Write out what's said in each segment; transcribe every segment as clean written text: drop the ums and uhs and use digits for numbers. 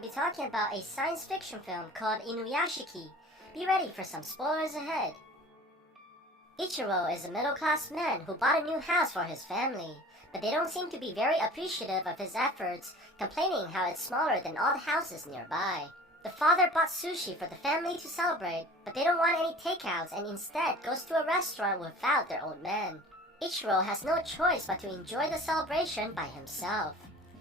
be talking about a science fiction film called Inuyashiki. Be ready for some spoilers ahead. Ichiro is a middle-class man who bought a new house for his family, but they don't seem to be very appreciative of his efforts, complaining how it's smaller than all the houses nearby. The father bought sushi for the family to celebrate, but they don't want any takeouts and instead goes to a restaurant without their old man. Ichiro has no choice but to enjoy the celebration by himself.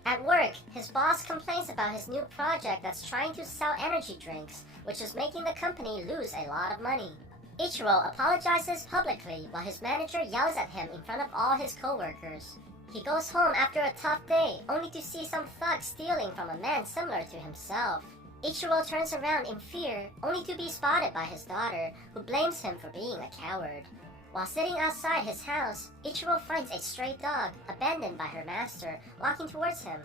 At work, his boss complains about his new project that's trying to sell energy drinks, which is making the company lose a lot of money. Ichiro apologizes publicly while his manager yells at him in front of all his co-workers. He goes home after a tough day, only to see some thugs stealing from a man similar to himself. Ichiro turns around in fear, only to be spotted by his daughter, who blames him for being a coward. While sitting outside his house, Ichiro finds a stray dog, abandoned by her master, walking towards him.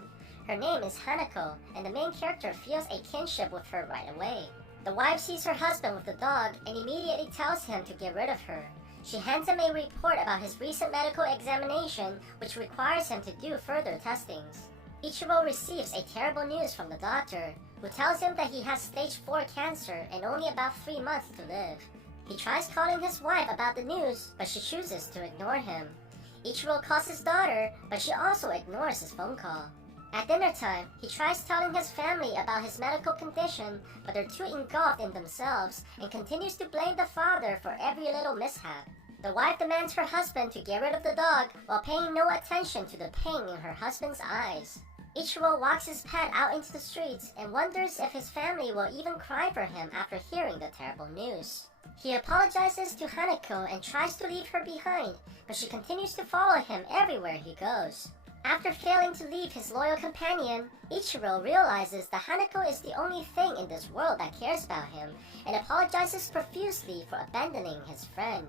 Her name is Hanako, and the main character feels a kinship with her right away. The wife sees her husband with the dog and immediately tells him to get rid of her. She hands him a report about his recent medical examination, which requires him to do further testings. Ichiro receives a terrible news from the doctor, who tells him that he has stage 4 cancer and only about 3 months to live. He tries calling his wife about the news, but she chooses to ignore him. Ichiro calls his daughter, but she also ignores his phone call. At dinner time, he tries telling his family about his medical condition, but they're too engulfed in themselves and continues to blame the father for every little mishap. The wife demands her husband to get rid of the dog while paying no attention to the pain in her husband's eyes. Ichiro walks his pet out into the streets and wonders if his family will even cry for him after hearing the terrible news. He apologizes to Hanako and tries to leave her behind, but she continues to follow him everywhere he goes. After failing to leave his loyal companion, Ichiro realizes that Hanako is the only thing in this world that cares about him and apologizes profusely for abandoning his friend.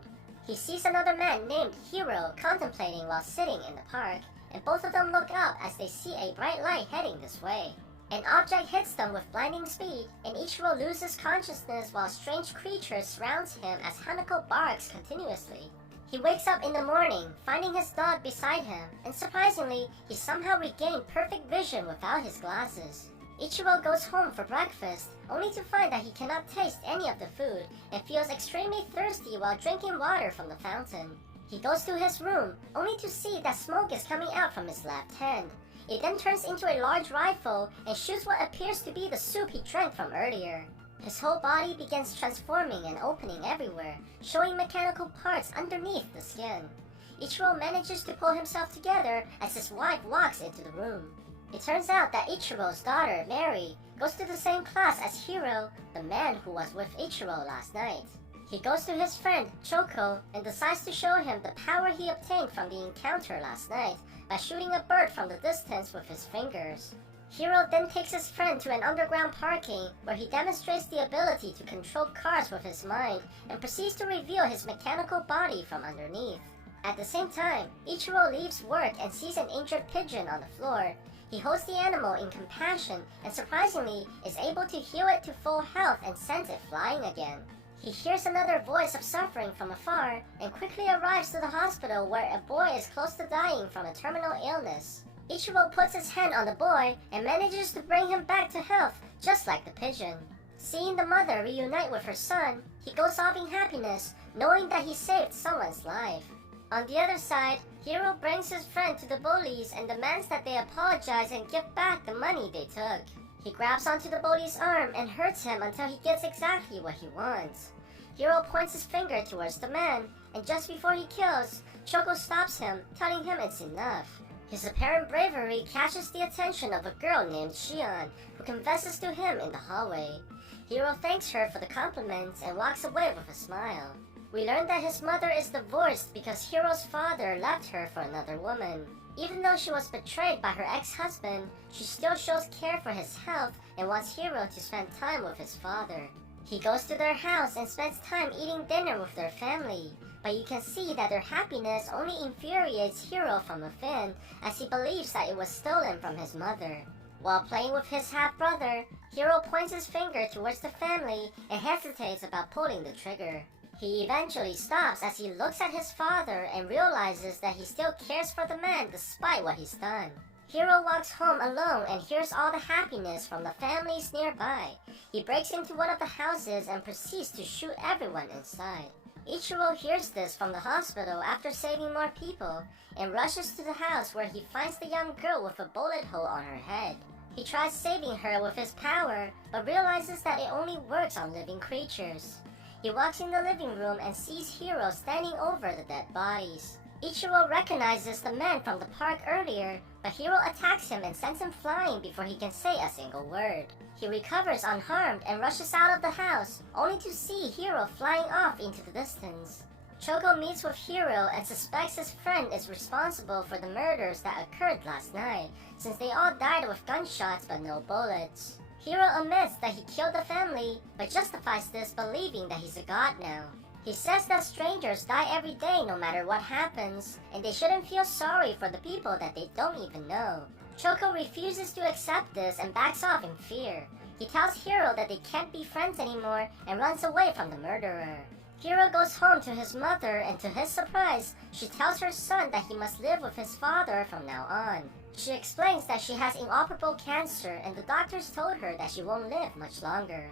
He sees another man named Hiro contemplating while sitting in the park, and both of them look up as they see a bright light heading this way. An object hits them with blinding speed, and Ichiro loses consciousness while strange creatures surround him as Hanako barks continuously. He wakes up in the morning, finding his dog beside him, and surprisingly, he somehow regained perfect vision without his glasses. Ichiro goes home for breakfast, only to find that he cannot taste any of the food, and feels extremely thirsty while drinking water from the fountain. He goes to his room, only to see that smoke is coming out from his left hand. It then turns into a large rifle and shoots what appears to be the soup he drank from earlier. His whole body begins transforming and opening everywhere, showing mechanical parts underneath the skin. Ichiro manages to pull himself together as his wife walks into the room. It turns out that Ichiro's daughter, Mary, goes to the same class as Hiro, the man who was with Ichiro last night. He goes to his friend, Choco, and decides to show him the power he obtained from the encounter last night by shooting a bird from the distance with his fingers. Hiro then takes his friend to an underground parking where he demonstrates the ability to control cars with his mind and proceeds to reveal his mechanical body from underneath. At the same time, Ichiro leaves work and sees an injured pigeon on the floor. He holds the animal in compassion and surprisingly is able to heal it to full health and sends it flying again. He hears another voice of suffering from afar and quickly arrives to the hospital where a boy is close to dying from a terminal illness. Ichiro puts his hand on the boy and manages to bring him back to health, just like the pigeon. Seeing the mother reunite with her son, he goes off in happiness, knowing that he saved someone's life. On the other side, Hiro brings his friend to the bullies and demands that they apologize and give back the money they took. He grabs onto the bully's arm and hurts him until he gets exactly what he wants. Hiro points his finger towards the man, and just before he kills, Choco stops him, telling him it's enough. His apparent bravery catches the attention of a girl named Shion, who confesses to him in the hallway. Hiro thanks her for the compliments and walks away with a smile. We learn that his mother is divorced because Hiro's father left her for another woman. Even though she was betrayed by her ex-husband, she still shows care for his health and wants Hiro to spend time with his father. He goes to their house and spends time eating dinner with their family, but you can see that their happiness only infuriates Hiro from within, as he believes that it was stolen from his mother. While playing with his half-brother, Hiro points his finger towards the family and hesitates about pulling the trigger. He eventually stops as he looks at his father and realizes that he still cares for the man despite what he's done. Hiro walks home alone and hears all the happiness from the families nearby. He breaks into one of the houses and proceeds to shoot everyone inside. Ichiro hears this from the hospital after saving more people and rushes to the house where he finds the young girl with a bullet hole on her head. He tries saving her with his power, but realizes that it only works on living creatures. He walks in the living room and sees Hiro standing over the dead bodies. Ichiro recognizes the man from the park earlier, but Hiro attacks him and sends him flying before he can say a single word. He recovers unharmed and rushes out of the house, only to see Hiro flying off into the distance. Choco meets with Hiro and suspects his friend is responsible for the murders that occurred last night, since they all died with gunshots but no bullets. Hiro admits that he killed the family, but justifies this believing that he's a god now. He says that strangers die every day no matter what happens, and they shouldn't feel sorry for the people that they don't even know. Choco refuses to accept this and backs off in fear. He tells Hiro that they can't be friends anymore and runs away from the murderer. Hiro goes home to his mother, and to his surprise, she tells her son that he must live with his father from now on. She explains that she has inoperable cancer and the doctors told her that she won't live much longer.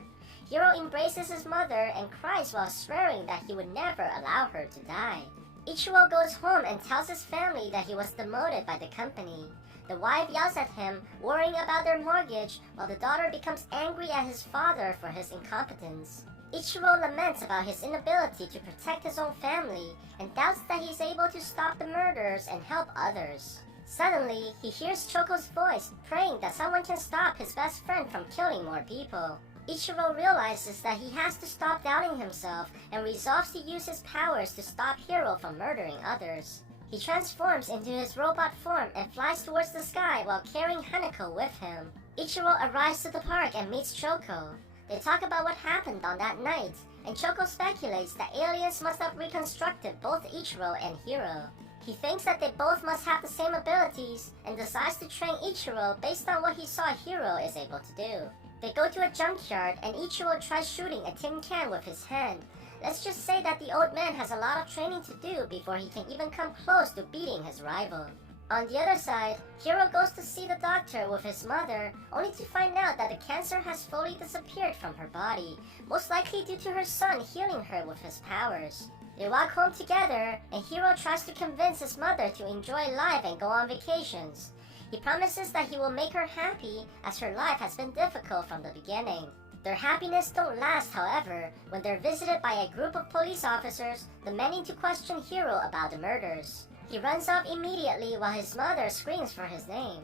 Hiro embraces his mother and cries while swearing that he would never allow her to die. Ichiro goes home and tells his family that he was demoted by the company. The wife yells at him, worrying about their mortgage, while the daughter becomes angry at his father for his incompetence. Ichiro laments about his inability to protect his own family and doubts that he's able to stop the murders and help others. Suddenly, he hears Choco's voice, praying that someone can stop his best friend from killing more people. Ichiro realizes that he has to stop doubting himself and resolves to use his powers to stop Hiro from murdering others. He transforms into his robot form and flies towards the sky while carrying Hanako with him. Ichiro arrives to the park and meets Choco. They talk about what happened on that night, and Choco speculates that aliens must have reconstructed both Ichiro and Hiro. He thinks that they both must have the same abilities and decides to train Ichiro based on what he saw Hiro is able to do. They go to a junkyard and Ichiro tries shooting a tin can with his hand. Let's just say that the old man has a lot of training to do before he can even come close to beating his rival. On the other side, Hiro goes to see the doctor with his mother, only to find out that the cancer has fully disappeared from her body, most likely due to her son healing her with his powers. They walk home together, and Hiro tries to convince his mother to enjoy life and go on vacations. He promises that he will make her happy, as her life has been difficult from the beginning. Their happiness don't last, however, when they're visited by a group of police officers demanding to question Hiro about the murders. He runs off immediately while his mother screams for his name.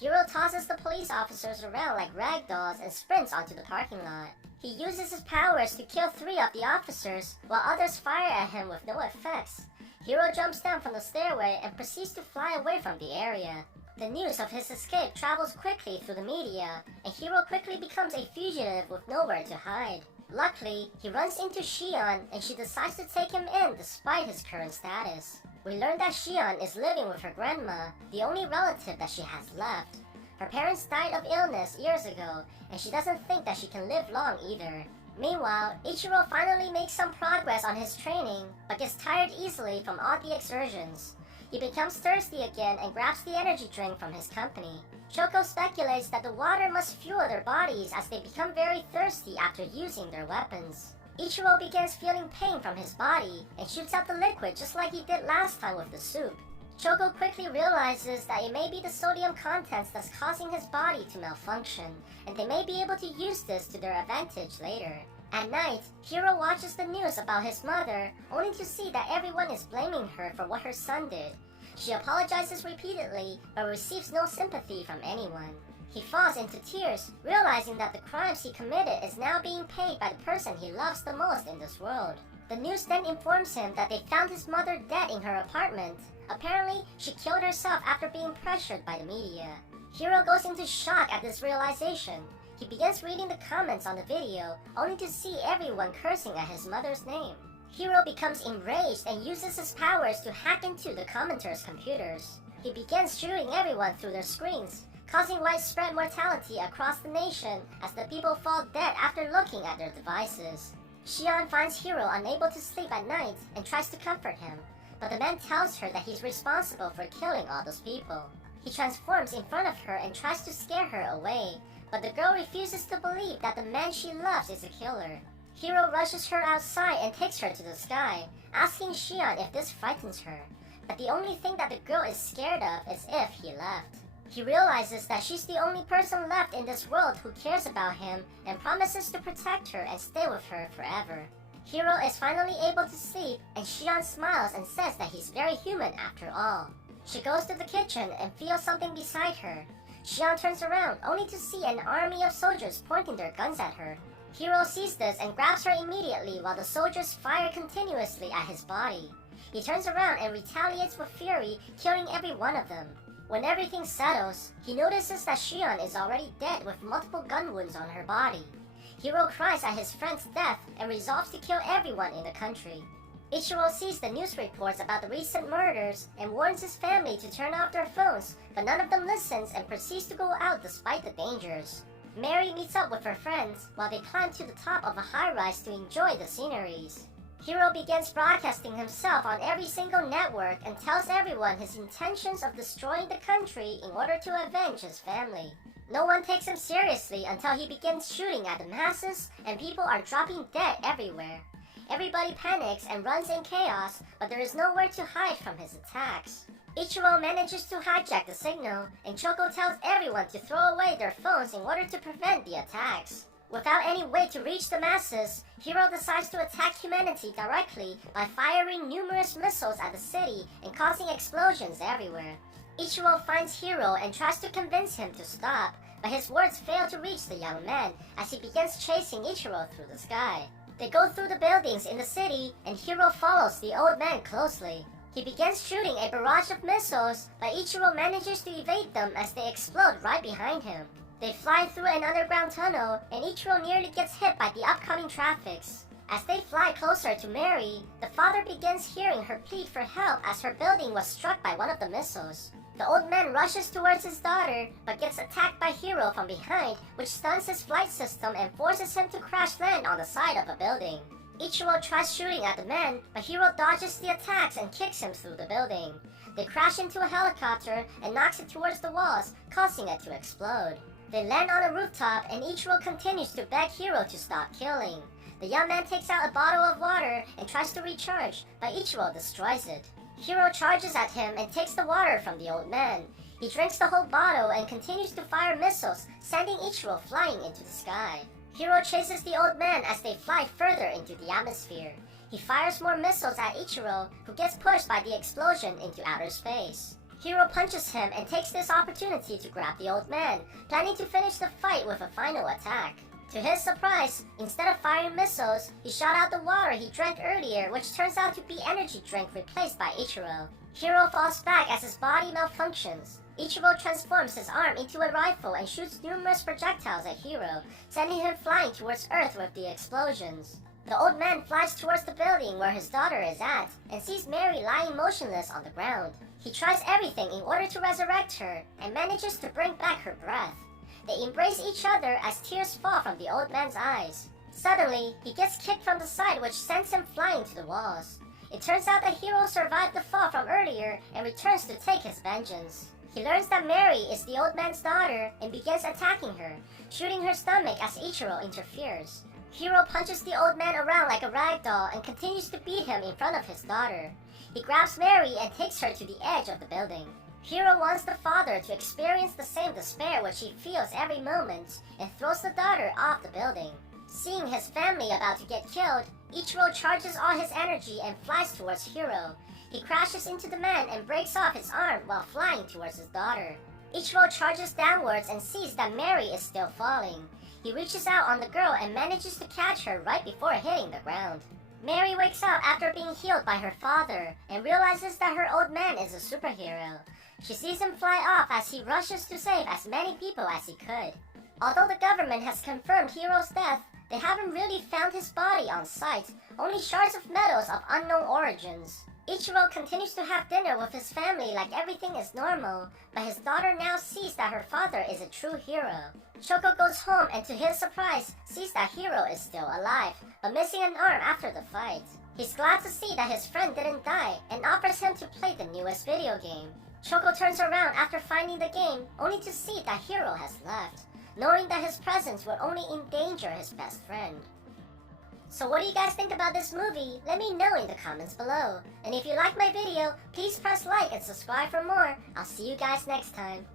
Hiro tosses the police officers around like rag dolls and sprints onto the parking lot. He uses his powers to kill 3 of the officers, while others fire at him with no effects. Hiro jumps down from the stairway and proceeds to fly away from the area. The news of his escape travels quickly through the media, and Hiro quickly becomes a fugitive with nowhere to hide. Luckily, he runs into Shion, and she decides to take him in despite his current status. We learn that Shion is living with her grandma, the only relative that she has left. Her parents died of illness years ago, and she doesn't think that she can live long either. Meanwhile, Ichiro finally makes some progress on his training, but gets tired easily from all the exertions. He becomes thirsty again and grabs the energy drink from his company. Choco speculates that the water must fuel their bodies as they become very thirsty after using their weapons. Ichiro begins feeling pain from his body and shoots out the liquid just like he did last time with the soup. Choco quickly realizes that it may be the sodium contents that's causing his body to malfunction, and they may be able to use this to their advantage later. At night, Hiro watches the news about his mother, only to see that everyone is blaming her for what her son did. She apologizes repeatedly, but receives no sympathy from anyone. He falls into tears, realizing that the crimes he committed is now being paid by the person he loves the most in this world. The news then informs him that they found his mother dead in her apartment. Apparently, she killed herself after being pressured by the media. Hiro goes into shock at this realization. He begins reading the comments on the video, only to see everyone cursing at his mother's name. Hiro becomes enraged and uses his powers to hack into the commenters' computers. He begins shooting everyone through their screens, causing widespread mortality across the nation as the people fall dead after looking at their devices. Shion finds Hiro unable to sleep at night and tries to comfort him, but the man tells her that he's responsible for killing all those people. He transforms in front of her and tries to scare her away, but the girl refuses to believe that the man she loves is a killer. Hiro rushes her outside and takes her to the sky, asking Shion if this frightens her. But the only thing that the girl is scared of is if he left. He realizes that she's the only person left in this world who cares about him and promises to protect her and stay with her forever. Hiro is finally able to sleep, and Shion smiles and says that he's very human after all. She goes to the kitchen and feels something beside her. Shion turns around only to see an army of soldiers pointing their guns at her. Hiro sees this and grabs her immediately while the soldiers fire continuously at his body. He turns around and retaliates with fury, killing every one of them. When everything settles, he notices that Shion is already dead with multiple gun wounds on her body. Hiro cries at his friend's death and resolves to kill everyone in the country. Ichiro sees the news reports about the recent murders and warns his family to turn off their phones, but none of them listens and proceeds to go out despite the dangers. Mary meets up with her friends while they climb to the top of a high-rise to enjoy the sceneries. Hiro begins broadcasting himself on every single network and tells everyone his intentions of destroying the country in order to avenge his family. No one takes him seriously until he begins shooting at the masses and people are dropping dead everywhere. Everybody panics and runs in chaos, but there is nowhere to hide from his attacks. Ichiro manages to hijack the signal, and Choco tells everyone to throw away their phones in order to prevent the attacks. Without any way to reach the masses, Hiro decides to attack humanity directly by firing numerous missiles at the city and causing explosions everywhere. Ichiro finds Hiro and tries to convince him to stop, but his words fail to reach the young man as he begins chasing Ichiro through the sky. They go through the buildings in the city, and Hiro follows the old man closely. He begins shooting a barrage of missiles, but Ichiro manages to evade them as they explode right behind him. They fly through an underground tunnel, and Ichiro nearly gets hit by the upcoming traffics. As they fly closer to Mary, the father begins hearing her plead for help as her building was struck by one of the missiles. The old man rushes towards his daughter, but gets attacked by Hiro from behind, which stuns his flight system and forces him to crash land on the side of a building. Ichiro tries shooting at the man, but Hiro dodges the attacks and kicks him through the building. They crash into a helicopter and knocks it towards the walls, causing it to explode. They land on a rooftop, and Ichiro continues to beg Hiro to stop killing. The young man takes out a bottle of water and tries to recharge, but Ichiro destroys it. Hiro charges at him and takes the water from the old man. He drinks the whole bottle and continues to fire missiles, sending Ichiro flying into the sky. Hiro chases the old man as they fly further into the atmosphere. He fires more missiles at Ichiro, who gets pushed by the explosion into outer space. Hiro punches him and takes this opportunity to grab the old man, planning to finish the fight with a final attack. To his surprise, instead of firing missiles, he shot out the water he drank earlier, which turns out to be energy drink replaced by Ichiro. Hiro falls back as his body malfunctions. Ichiro transforms his arm into a rifle and shoots numerous projectiles at Hiro, sending him flying towards Earth with the explosions. The old man flies towards the building where his daughter is at and sees Mary lying motionless on the ground. He tries everything in order to resurrect her and manages to bring back her breath. They embrace each other as tears fall from the old man's eyes. Suddenly, he gets kicked from the side, which sends him flying to the walls. It turns out that Hiro survived the fall from earlier and returns to take his vengeance. He learns that Mary is the old man's daughter and begins attacking her, shooting her stomach as Ichiro interferes. Hiro punches the old man around like a rag doll and continues to beat him in front of his daughter. He grabs Mary and takes her to the edge of the building. Hiro wants the father to experience the same despair which he feels every moment and throws the daughter off the building. Seeing his family about to get killed, Ichiro charges all his energy and flies towards Hiro. He crashes into the man and breaks off his arm while flying towards his daughter. Ichiro charges downwards and sees that Mary is still falling. He reaches out on the girl and manages to catch her right before hitting the ground. Mary wakes up after being healed by her father and realizes that her old man is a superhero. She sees him fly off as he rushes to save as many people as he could. Although the government has confirmed Hiro's death, they haven't really found his body on site, only shards of metals of unknown origins. Ichiro continues to have dinner with his family like everything is normal, but his daughter now sees that her father is a true hero. Choco goes home and to his surprise sees that Hiro is still alive, but missing an arm after the fight. He's glad to see that his friend didn't die and offers him to play the newest video game. Choco turns around after finding the game, only to see that Hiro has left, knowing that his presence would only endanger his best friend. So what do you guys think about this movie? Let me know in the comments below. And if you like my video, please press like and subscribe for more. I'll see you guys next time.